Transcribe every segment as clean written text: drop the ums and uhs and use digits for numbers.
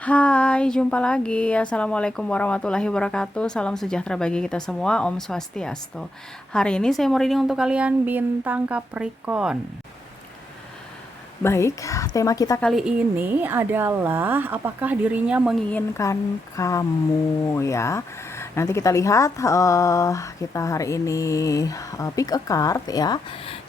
Hai, jumpa lagi. Assalamualaikum warahmatullahi wabarakatuh. Salam sejahtera bagi kita semua. Om Swastiastu. Hari ini saya mau reading untuk kalian bintang Capricorn. Baik, tema kita kali ini adalah apakah dirinya menginginkan kamu ya. Nanti kita lihat kita hari ini pick a card ya.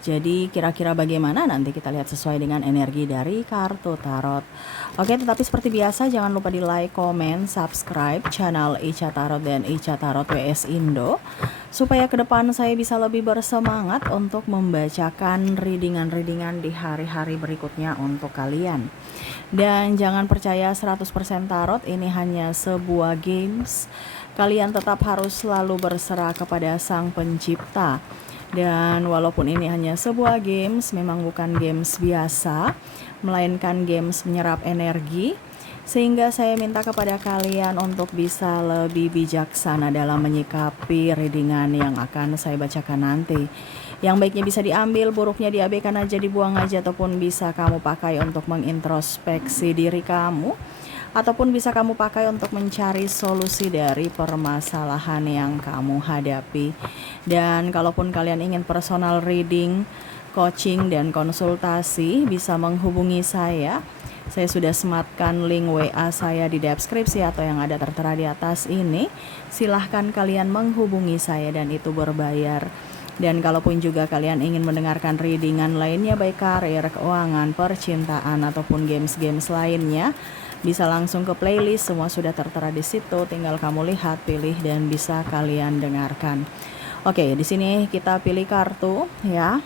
Jadi kira-kira bagaimana nanti kita lihat sesuai dengan energi dari kartu tarot. Oke, tetapi seperti biasa jangan lupa di like, comment, subscribe channel Ica Tarot dan Ica Tarot WS Indo supaya ke depan saya bisa lebih bersemangat untuk membacakan readingan-readingan di hari-hari berikutnya untuk kalian. Dan jangan percaya 100% tarot, ini hanya sebuah games. Kalian tetap harus selalu berserah kepada Sang Pencipta. Dan walaupun ini hanya sebuah games, memang bukan games biasa, melainkan games menyerap energi. Sehingga saya minta kepada kalian untuk bisa lebih bijaksana dalam menyikapi readingan yang akan saya bacakan nanti. Yang baiknya bisa diambil, buruknya diabaikan aja, dibuang aja, ataupun bisa kamu pakai untuk mengintrospeksi diri kamu, ataupun bisa kamu pakai untuk mencari solusi dari permasalahan yang kamu hadapi. Dan kalaupun kalian ingin personal reading, coaching, dan konsultasi, bisa menghubungi saya. Saya sudah sematkan link WA saya di deskripsi atau yang ada tertera di atas ini. Silahkan kalian menghubungi saya dan itu berbayar. Dan kalaupun juga kalian ingin mendengarkan readingan lainnya, baik karir, keuangan, percintaan, ataupun games-games lainnya, bisa langsung ke playlist, semua sudah tertera di situ. Tinggal kamu lihat, pilih, dan bisa kalian dengarkan. Oke, di sini kita pilih kartu ya.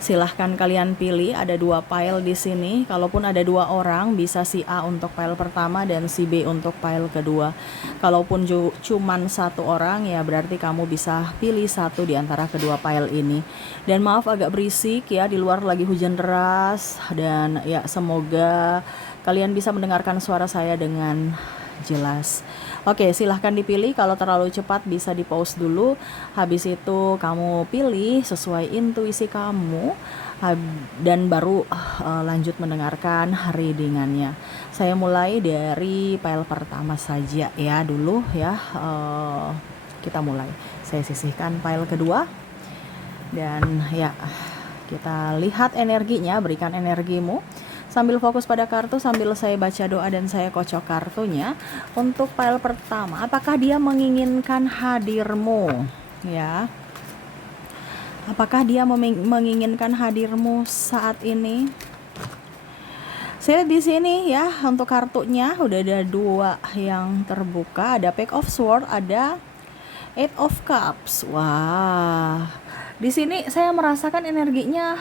Silahkan kalian pilih, ada 2 pile di sini. Kalaupun ada 2 orang, bisa si A untuk pile pertama dan si B untuk pile kedua. Kalaupun cuman 1 orang, ya berarti kamu bisa pilih 1 di antara kedua pile ini. Dan maaf agak berisik ya, di luar lagi hujan deras. Dan ya semoga kalian bisa mendengarkan suara saya dengan jelas. Oke, silahkan dipilih. Kalau terlalu cepat bisa di pause dulu. Habis itu kamu pilih sesuai intuisi kamu dan baru lanjut mendengarkan readingannya. Saya mulai dari pile pertama saja ya dulu ya. Kita mulai. Saya sisihkan pile kedua dan ya kita lihat energinya. Berikan energimu sambil fokus pada kartu, sambil saya baca doa dan saya kocok kartunya. Untuk pile pertama, apakah dia menginginkan hadirmu? Ya, apakah dia menginginkan hadirmu saat ini? Saya di sini ya, untuk kartunya udah ada 2 yang terbuka, ada Page of Swords, ada Eight of Cups. Wah, di sini saya merasakan energinya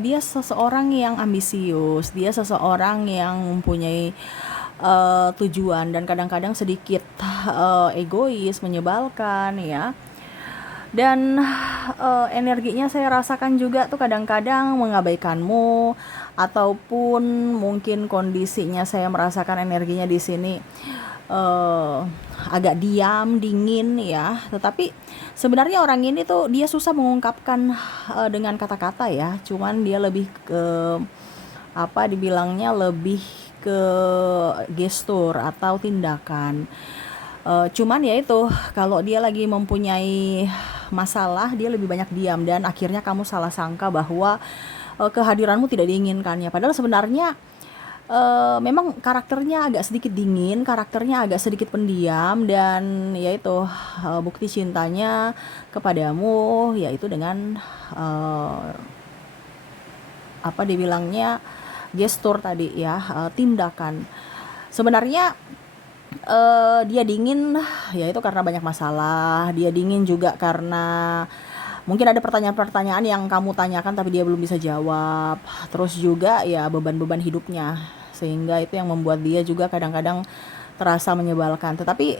dia seseorang yang ambisius, dia seseorang yang mempunyai tujuan dan kadang-kadang sedikit egois, menyebalkan ya. Dan energinya saya rasakan juga tuh kadang-kadang mengabaikanmu, ataupun mungkin kondisinya saya merasakan energinya di sini agak diam, dingin ya. Tetapi sebenarnya orang ini tuh dia susah mengungkapkan dengan kata-kata ya. Cuman dia lebih ke apa dibilangnya, lebih ke gestur atau tindakan. Cuman ya itu, kalau dia lagi mempunyai masalah, dia lebih banyak diam dan akhirnya kamu salah sangka bahwa kehadiranmu tidak diinginkannya. Padahal sebenarnya memang karakternya agak sedikit dingin, karakternya agak sedikit pendiam, dan yaitu bukti cintanya kepadamu yaitu dengan apa dibilangnya, gestur tadi ya, tindakan. Sebenarnya dia dingin yaitu karena banyak masalah, dia dingin juga karena mungkin ada pertanyaan-pertanyaan yang kamu tanyakan tapi dia belum bisa jawab. Terus juga ya beban-beban hidupnya, sehingga itu yang membuat dia juga kadang-kadang terasa menyebalkan. Tetapi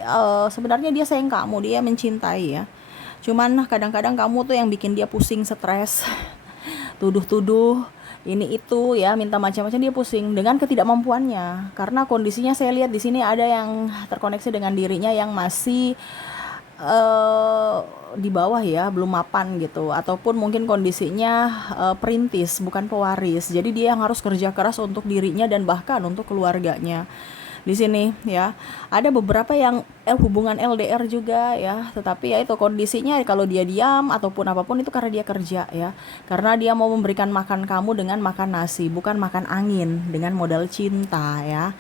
sebenarnya dia sayang kamu, dia mencintai ya. Cuman kadang-kadang kamu tuh yang bikin dia pusing, stres, tuduh-tuduh ini itu ya, minta macam-macam, dia pusing dengan ketidakmampuannya. Karena kondisinya saya lihat di sini ada yang terkoneksi dengan dirinya yang masih eh, di bawah ya, belum mapan gitu, ataupun mungkin kondisinya perintis, bukan pewaris. Jadi dia yang harus kerja keras untuk dirinya dan bahkan untuk keluarganya. Di sini ya, ada beberapa yang hubungan LDR juga ya, tetapi ya itu kondisinya kalau dia diam ataupun apapun itu karena dia kerja ya. Karena dia mau memberikan makan kamu dengan makan nasi, bukan makan angin dengan modal cinta ya.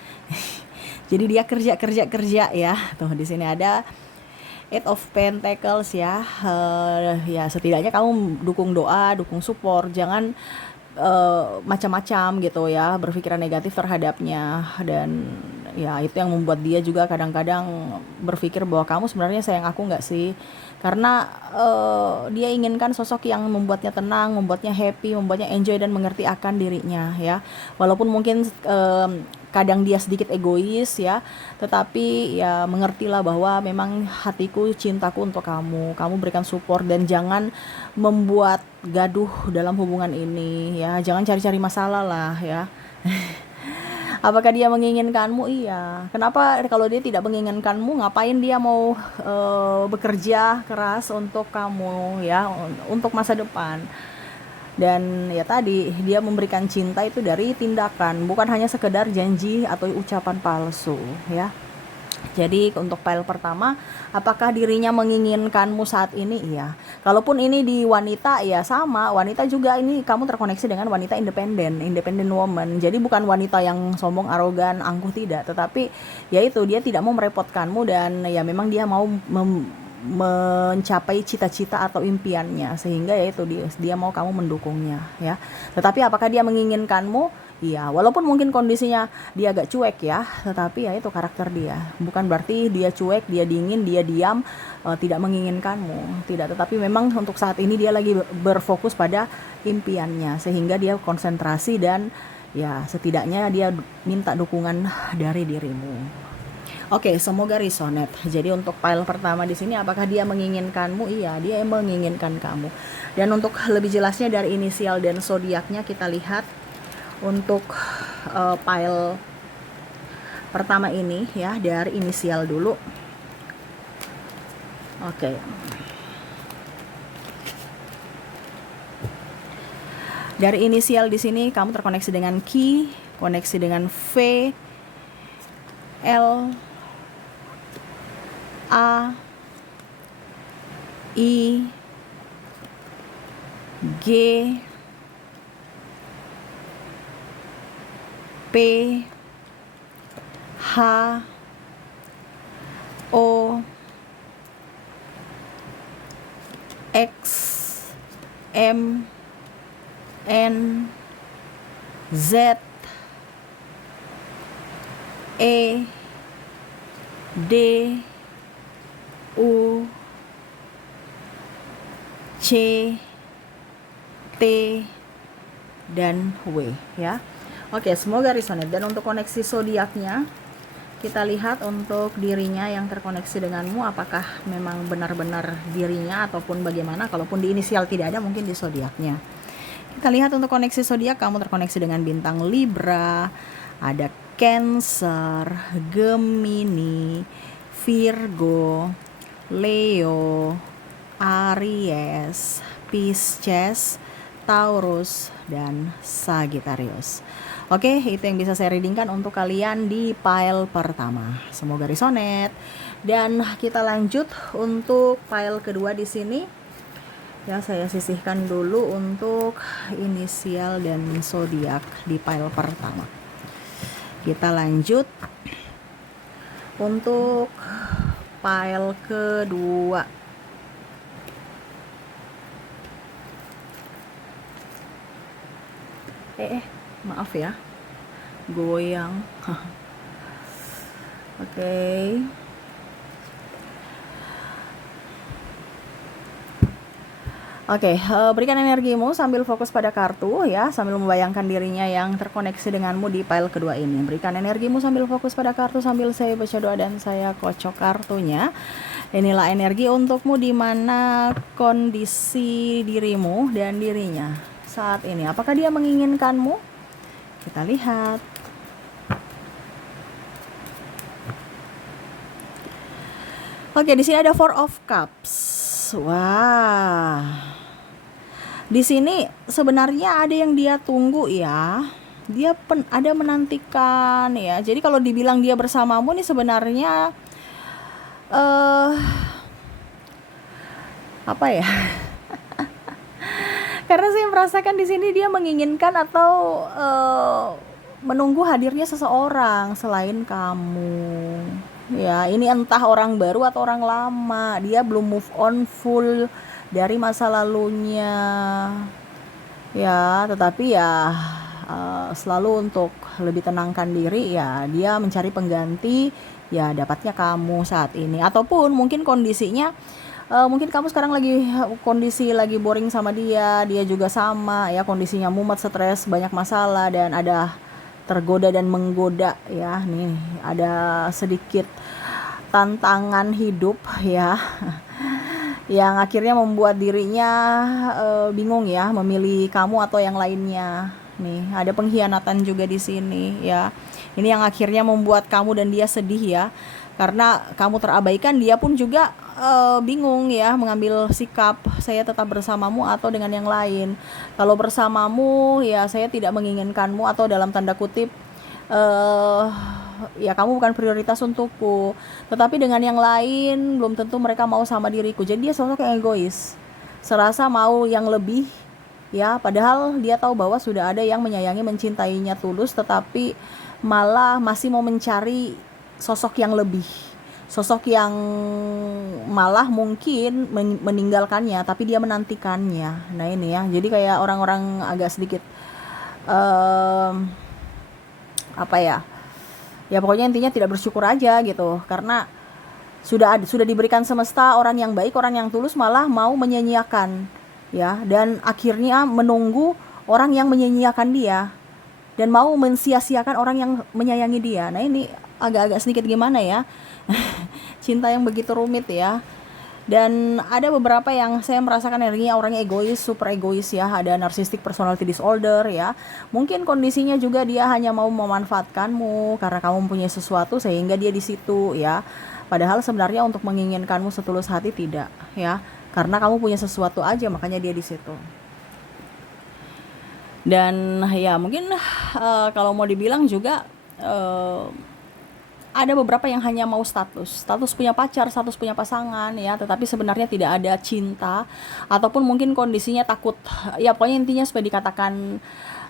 Jadi dia kerja kerja kerja ya. Tuh di sini ada Eight of Pentacles ya. Ya setidaknya kamu dukung doa, dukung support, jangan macam-macam gitu ya, berpikiran negatif terhadapnya. Dan ya itu yang membuat dia juga kadang-kadang berpikir bahwa kamu sebenarnya sayang aku nggak sih, karena dia inginkan sosok yang membuatnya tenang, membuatnya happy, membuatnya enjoy dan mengerti akan dirinya ya. Walaupun mungkin kadang dia sedikit egois ya, tetapi ya mengertilah bahwa memang hatiku, cintaku untuk kamu berikan support dan jangan membuat gaduh dalam hubungan ini ya, jangan cari-cari masalah lah ya. Apakah dia menginginkanmu? Iya. Kenapa kalau dia tidak menginginkanmu, ngapain dia mau bekerja keras untuk kamu ya, untuk masa depan? Dan ya tadi dia memberikan cinta itu dari tindakan, bukan hanya sekedar janji atau ucapan palsu ya. Jadi untuk pile pertama, apakah dirinya menginginkanmu saat ini? Iya. Kalaupun ini di wanita, ya sama. Wanita juga ini kamu terkoneksi dengan wanita independen, independent woman. Jadi bukan wanita yang sombong, arogan, angkuh, tidak. Tetapi ya itu, dia tidak mau merepotkanmu dan ya memang dia mau mencapai cita-cita atau impiannya, sehingga ya itu dia mau kamu mendukungnya ya. Tetapi apakah dia menginginkanmu? Iya, walaupun mungkin kondisinya dia agak cuek ya, tetapi ya itu karakter dia. Bukan berarti dia cuek, dia dingin, dia diam, tidak menginginkanmu. Tidak, tetapi memang untuk saat ini dia lagi berfokus pada impiannya, sehingga dia konsentrasi dan ya setidaknya dia minta dukungan dari dirimu. Oke, semoga resonate. Jadi untuk pile pertama di sini, apakah dia menginginkanmu? Iya, dia menginginkan kamu. Dan untuk lebih jelasnya dari inisial dan zodiaknya kita lihat untuk pile pertama ini ya, dari inisial dulu. Oke. Dari inisial di sini kamu terkoneksi dengan Q, koneksi dengan V, L, A, I, G, P, H, O, X, M, N, Z, E, D, U, C, T, dan W ya. Oke, semoga resonate. Dan untuk koneksi zodiaknya kita lihat untuk dirinya yang terkoneksi denganmu, apakah memang benar-benar dirinya ataupun bagaimana. Kalaupun di inisial tidak ada, mungkin di zodiaknya. Kita lihat untuk koneksi zodiak, kamu terkoneksi dengan bintang Libra, ada Cancer, Gemini, Virgo, Leo, Aries, Pisces, Taurus, dan Sagittarius. Oke, itu yang bisa saya readingkan untuk kalian di pile pertama. Semoga resonate. Dan kita lanjut untuk pile kedua di sini. Ya, saya sisihkan dulu untuk inisial dan zodiak di pile pertama. Kita lanjut untuk pile kedua. Maaf ya, goyang. Oke. Oke, berikan energimu sambil fokus pada kartu ya, sambil membayangkan dirinya yang terkoneksi denganmu di pile kedua ini. Berikan energimu sambil fokus pada kartu sambil saya baca doa dan saya kocok kartunya. Inilah energi untukmu, di mana kondisi dirimu dan dirinya saat ini. Apakah dia menginginkanmu? Kita lihat. Oke, di sini ada Four of Cups. Wah. Di sini sebenarnya ada yang dia tunggu ya. Dia ada menantikan ya. Jadi kalau dibilang dia bersamamu nih sebenarnya apa ya? Karena saya merasakan di sini dia menginginkan atau menunggu hadirnya seseorang selain kamu. Ya, ini entah orang baru atau orang lama. Dia belum move on full dari masa lalunya. Ya, tetapi ya selalu untuk lebih tenangkan diri ya, dia mencari pengganti ya dapatnya kamu saat ini. Ataupun mungkin kondisinya mungkin kamu sekarang lagi kondisi lagi boring sama dia, dia juga sama ya, kondisinya mumet, stres, banyak masalah dan ada tergoda dan menggoda ya. Nih ada sedikit tantangan hidup ya yang akhirnya membuat dirinya bingung ya memilih kamu atau yang lainnya. Nih ada pengkhianatan juga di sini ya. Ini yang akhirnya membuat kamu dan dia sedih ya, karena kamu terabaikan, dia pun juga bingung ya mengambil sikap, saya tetap bersamamu atau dengan yang lain. Kalau bersamamu ya saya tidak menginginkanmu, atau dalam tanda kutip ya kamu bukan prioritas untukku. Tetapi dengan yang lain belum tentu mereka mau sama diriku. Jadi dia sosok yang egois, serasa mau yang lebih ya, padahal dia tahu bahwa sudah ada yang menyayangi, mencintainya tulus, tetapi malah masih mau mencari sosok yang lebih, sosok yang malah mungkin meninggalkannya tapi dia menantikannya. Nah ini ya, jadi kayak orang-orang agak sedikit apa ya, ya pokoknya intinya tidak bersyukur aja gitu, karena sudah diberikan semesta orang yang baik, orang yang tulus, malah mau menyia-nyiakan ya, dan akhirnya menunggu orang yang menyia-nyiakan dia dan mau mensia-siakan orang yang menyayangi dia. Nah ini agak-agak sedikit gimana ya, cinta yang begitu rumit ya. Dan ada beberapa yang saya merasakan energinya orangnya egois, super egois ya. Ada narcissistic personality disorder ya. Mungkin kondisinya juga dia hanya mau memanfaatkanmu karena kamu mempunyai sesuatu sehingga dia di situ ya. Padahal sebenarnya untuk menginginkanmu setulus hati tidak ya. Karena kamu punya sesuatu aja makanya dia di situ. Dan ya mungkin kalau mau dibilang juga ada beberapa yang hanya mau status punya pacar, status punya pasangan ya, tetapi sebenarnya tidak ada cinta, ataupun mungkin kondisinya takut ya, pokoknya intinya supaya dikatakan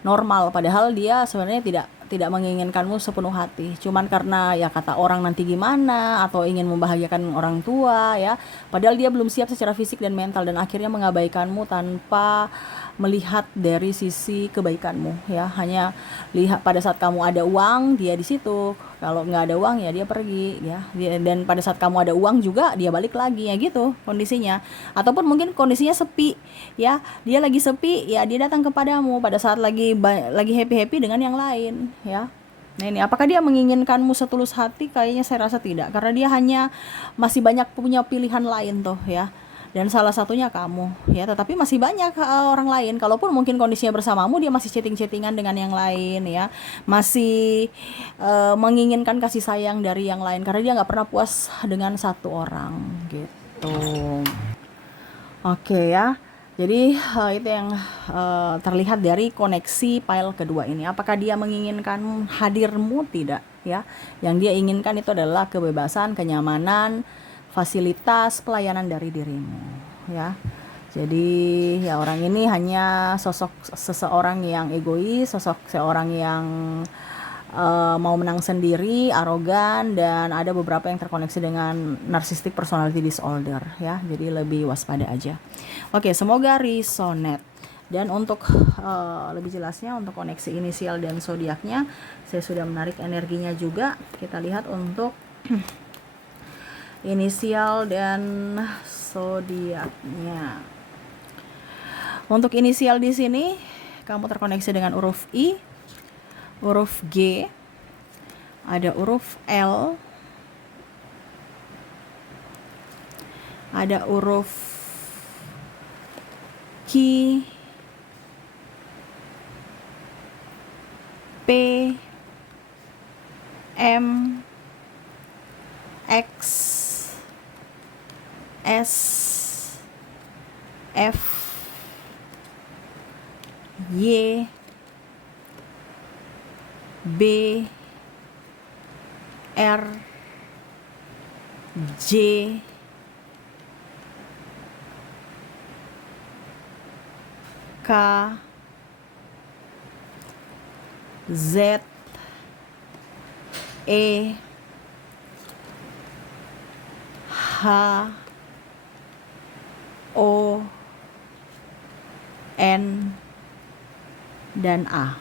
normal, padahal dia sebenarnya tidak menginginkanmu sepenuh hati, cuman karena ya kata orang nanti gimana, atau ingin membahagiakan orang tua ya, padahal dia belum siap secara fisik dan mental, dan akhirnya mengabaikanmu tanpa melihat dari sisi kebaikanmu ya, hanya lihat pada saat kamu ada uang dia di situ, kalau nggak ada uang ya dia pergi ya, dan pada saat kamu ada uang juga dia balik lagi ya, gitu kondisinya. Ataupun mungkin kondisinya sepi ya, dia lagi sepi ya, dia datang kepadamu pada saat lagi happy dengan yang lain ya. Nah ini apakah dia menginginkanmu setulus hati? Kayaknya saya rasa tidak, karena dia hanya masih banyak punya pilihan lain tuh ya, dan salah satunya kamu ya, tetapi masih banyak orang lain. Kalaupun mungkin kondisinya bersamamu, dia masih chatting-chattingan dengan yang lain ya, masih menginginkan kasih sayang dari yang lain, karena dia nggak pernah puas dengan satu orang gitu. Oke ya, jadi itu yang terlihat dari koneksi pile kedua ini. Apakah dia menginginkan hadirmu? Tidak ya, yang dia inginkan itu adalah kebebasan, kenyamanan, fasilitas, pelayanan dari dirimu ya. Jadi ya orang ini hanya sosok seseorang yang egois, sosok seorang yang mau menang sendiri, arogan, dan ada beberapa yang terkoneksi dengan narcissistic personality disorder ya. Jadi lebih waspada aja. Oke, semoga resonate. Dan untuk lebih jelasnya untuk koneksi inisial dan zodiaknya, saya sudah menarik energinya juga. Kita lihat untuk inisial dan zodiaknya. Untuk inisial di sini kamu terkoneksi dengan huruf I, huruf G, ada huruf L, ada huruf Q, P, M, X, S F Y B R J K Z E H O N dan A.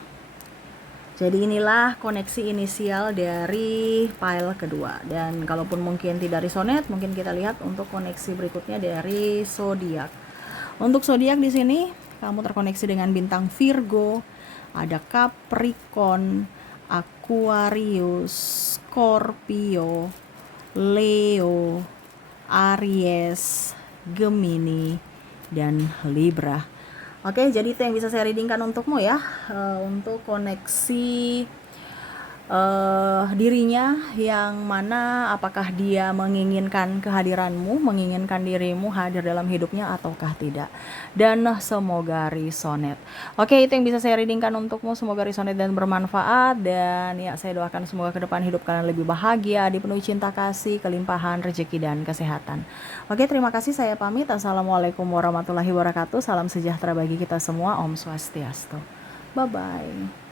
Jadi inilah koneksi inisial dari file kedua. Dan kalaupun mungkin tidak resonate, mungkin kita lihat untuk koneksi berikutnya dari zodiak. Untuk zodiak di sini kamu terkoneksi dengan bintang Virgo, ada Capricorn, Aquarius, Scorpio, Leo, Aries, Gemini, dan Libra. Oke, jadi itu yang bisa saya readingkan untukmu ya, untuk koneksi dirinya yang mana apakah dia menginginkan kehadiranmu, menginginkan dirimu hadir dalam hidupnya ataukah tidak. Dan semoga resonate. Oke, itu yang bisa saya readingkan untukmu, semoga resonate dan bermanfaat. Dan ya, saya doakan semoga ke depan hidup kalian lebih bahagia, dipenuhi cinta kasih, kelimpahan, rezeki, dan kesehatan. Oke, terima kasih, saya pamit. Assalamualaikum warahmatullahi wabarakatuh. Salam sejahtera bagi kita semua. Om Swastiastu. Bye-bye.